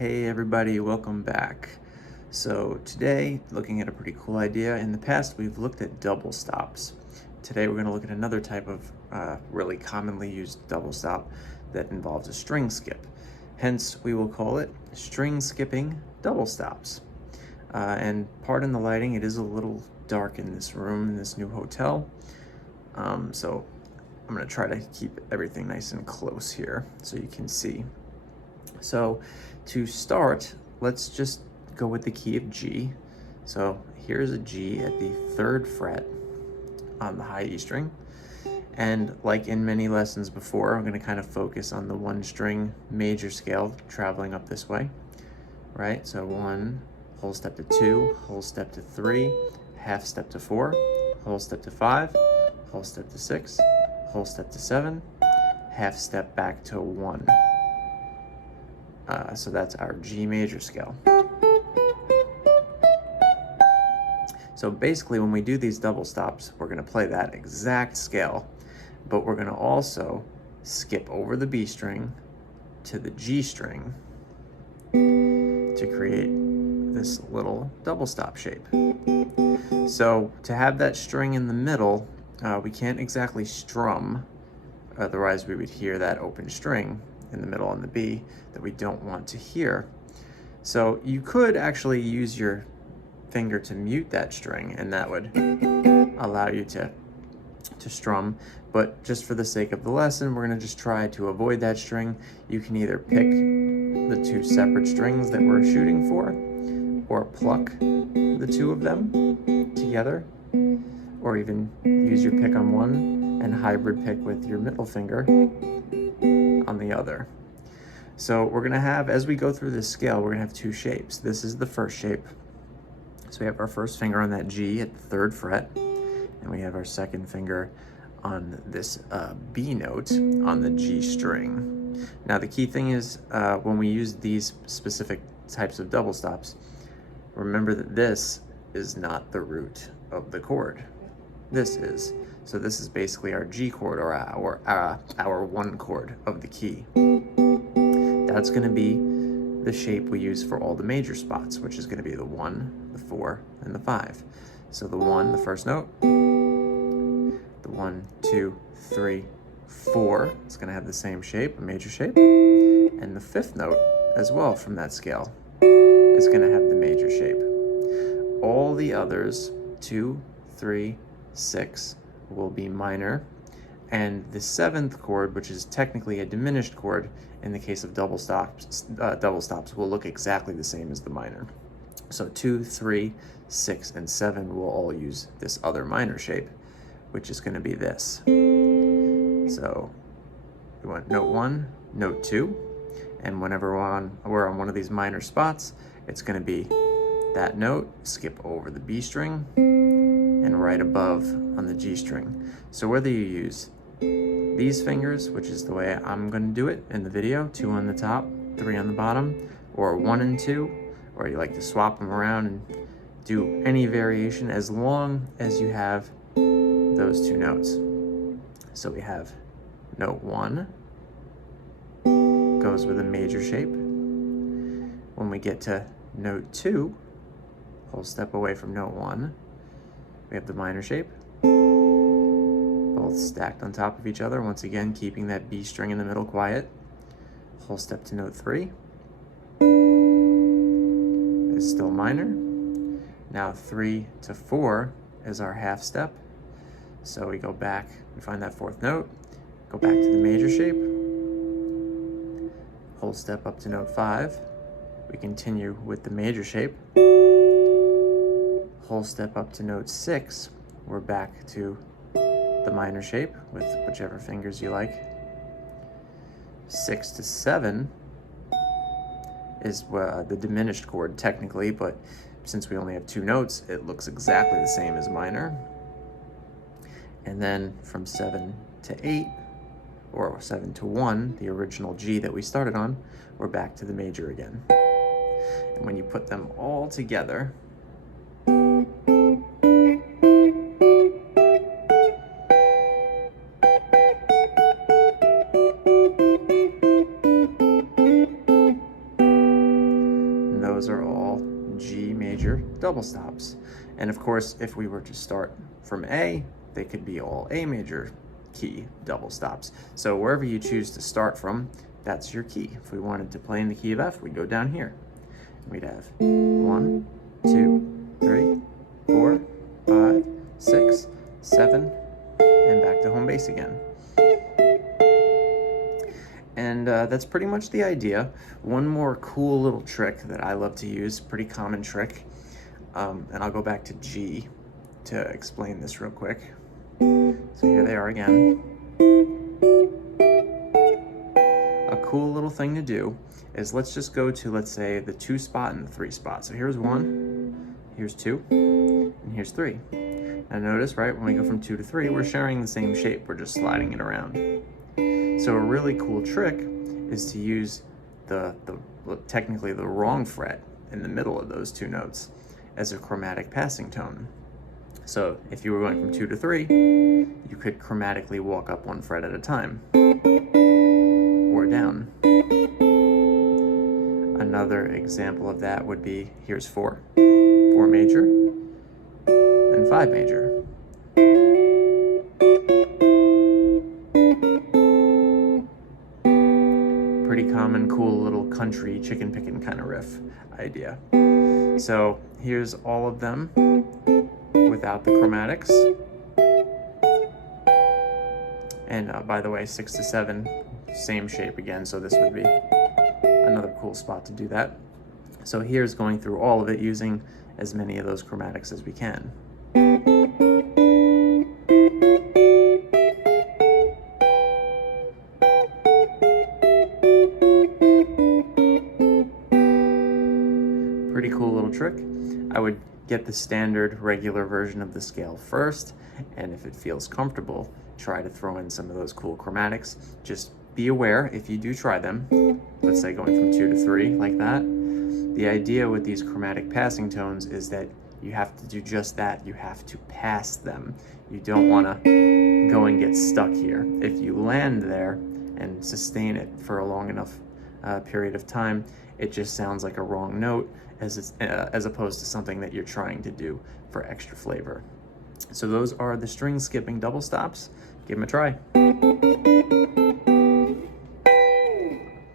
Hey everybody, welcome back. So today, looking at a pretty cool idea. In the past, we've looked at double stops. Today we're going to look at another type of really commonly used double stop that involves a string skip. Hence, we will call it string skipping double stops. And pardon the lighting, it is a little dark in this room, in this new hotel. So I'm going to try to keep everything nice and close here so you can see. So to start, let's just go with the key of G. So here's a G at the 3rd fret on the high E string. And like in many lessons before, I'm going to kind of focus on the 1 string major scale traveling up this way, right? So 1, whole step to 2, whole step to 3, half step to 4, whole step to 5, whole step to 6, whole step to 7, half step back to 1. So that's our G major scale. So basically when we do these double stops, we're going to play that exact scale, but we're going to also skip over the B string to the G string to create this little double stop shape. So to have that string in the middle, we can't exactly strum, otherwise we would hear that open string in the middle on the B that we don't want to hear. So you could actually use your finger to mute that string, and that would allow you to strum. But just for the sake of the lesson, we're going to just try to avoid that string. You can either pick the 2 separate strings that we're shooting for, or pluck the 2 of them together, or even use your pick on one and hybrid pick with your middle finger on the other. So we're going to have, as we go through this scale, we're going to have 2 shapes. This is the first shape. So we have our first finger on that G at the 3rd fret, and we have our second finger on this B note on the G string. Now the key thing is when we use these specific types of double stops, remember that this is not the root of the chord. This is. So this is basically our G chord, or our 1 chord of the key. That's going to be the shape we use for all the major spots, which is going to be the 1, the 4, and the 5. So the 1, the first note, the 1, 2, 3, 4, it's going to have the same shape, a major shape, and the 5th note as well from that scale is going to have the major shape. All the others, 2, 3, 6, will be minor, and the 7th chord, which is technically a diminished chord in the case of double stops, will look exactly the same as the minor. So 2, 3, 6, and 7 will all use this other minor shape, which is going to be this. So we want note 1, note 2, and whenever we're on one of these minor spots, it's going to be that note, skip over the B string, and right above on the G string. So whether you use these fingers, which is the way I'm going to do it in the video, 2 on the top, 3 on the bottom, or 1 and 2, or you like to swap them around and do any variation as long as you have those 2 notes. So we have note 1 goes with a major shape. When we get to note 2, whole step away from note 1, we have the minor shape, both stacked on top of each other, once again keeping that B string in the middle quiet. Whole step to note 3 is still minor. Now 3 to 4 is our half step. So we go back, we find that 4th note, go back to the major shape, whole step up to note 5, we continue with the major shape, whole step up to note 6, we're back to the minor shape with whichever fingers you like. 6 to 7 is the diminished chord technically, but since we only have 2 notes, it looks exactly the same as minor. And then from 7 to 8, or 7 to 1, the original G that we started on, we're back to the major again. And when you put them all together, double stops. And of course, if we were to start from A, they could be all A major key double stops. So wherever you choose to start from, that's your key. If we wanted to play in the key of F, we'd go down here. We'd have 1, 2, 3, 4, 5, 6, 7, and back to home bass again. And that's pretty much the idea. One more cool little trick that I love to use, pretty common trick, and I'll go back to G to explain this real quick. So here they are again. A cool little thing to do is let's just go to, let's say, the 2 spot and the 3 spot. So here's 1, here's 2, and here's 3. Now notice, right, when we go from 2 to 3, we're sharing the same shape, we're just sliding it around. So a really cool trick is to use technically the wrong fret in the middle of those 2 notes as a chromatic passing tone. So if you were going from 2 to 3, you could chromatically walk up 1 fret at a time, or down. Another example of that would be, here's 4 major, and 5 major. Pretty common, cool little country chicken picking kind of riff idea. So here's all of them without the chromatics. And by the way, 6 to 7, same shape again, so this would be another cool spot to do that. So here's going through all of it using as many of those chromatics as we can. Pretty cool little trick. I would get the standard regular version of the scale first, and if it feels comfortable, try to throw in some of those cool chromatics. Just be aware if you do try them, let's say going from 2 to 3 like that, the idea with these chromatic passing tones is that you have to do just that. You have to pass them. You don't want to go and get stuck here. If you land there and sustain it for a long enough period of time, it just sounds like a wrong note as opposed to something that you're trying to do for extra flavor. So those are the string skipping double stops. Give them a try.